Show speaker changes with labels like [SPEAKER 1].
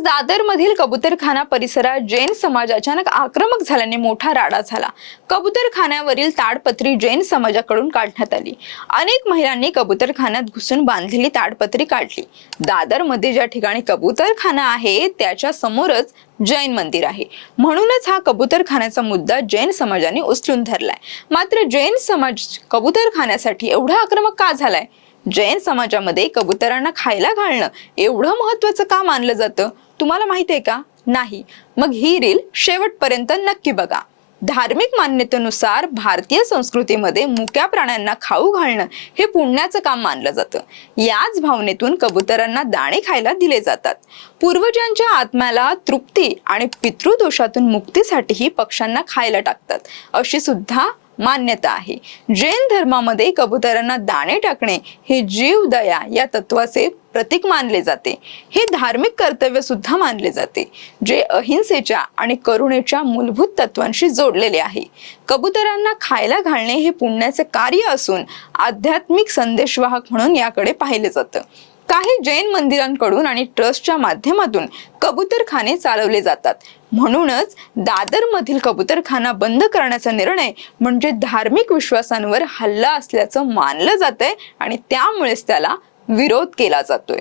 [SPEAKER 1] आज दादरमधील कबूतरखाना परिसरात जैन समाज अचानक आक्रमक झाल्याने मोठा राडा झाला. कबूतरखान्यावरील ताडपत्री जैन समाजाकडून काढण्यात आली. अनेक महिलांनी कबूतरखान्यात घुसून बांधलेली ताडपत्री काढली. दादरमध्ये ज्या ठिकाणी कबूतरखाना आहे त्याच्या समोरच जैन मंदिर आहे. म्हणूनच हा कबूतरखान्याचा मुद्दा जैन समाजाने उचलून धरलाय. मात्र जैन समाज कबूतरखान्यासाठी एवढा आक्रमक का झालाय? जैन समाजामध्ये कबुतरांना खायला घालणं एवढं महत्वाचं का मानलं जातं? तुम्हाला माहिती आहे का? नाही. मग ही रील शेवटपर्यंत नक्की बघा. धार्मिक मान्यतेनुसार भारतीय संस्कृतीमध्ये मुक्या प्राण्यांना खाऊ घालणं हे पुण्याचं काम मानलं जातं. याच भावनेतून कबुतरांना दाणे खायला दिले जातात. पूर्वजांच्या आत्म्याला तृप्ती आणि पितृदोषातून मुक्तीसाठीही पक्ष्यांना खायला टाकतात. अशी सुद्धा मान्यता आहे. जैन धर्मामध्ये कबुतरांना दाणे टाकणे हे जीवदया या तत्वाचे प्रतीक मानले जाते. हे धार्मिक कर्तव्य सुद्धा मानले जाते जे अहिंसेच्या आणि करुणेच्या मूलभूत तत्वांशी जोडलेले आहे. कबुतरांना खायला घालणे हे पुण्याचे कार्य असून आध्यात्मिक संदेशवाहक म्हणून याकडे पाहिले जातं. काही जैन मंदिरांकडून आणि ट्रस्टच्या माध्यमातून कबूतरखाने चालवले जातात. म्हणूनच दादर मधील कबूतरखाना बंद करण्याचा निर्णय म्हणजे धार्मिक विश्वासांवर हल्ला असल्याचं मानलं जातंय आणि त्यामुळेच त्याला विरोध केला जातोय.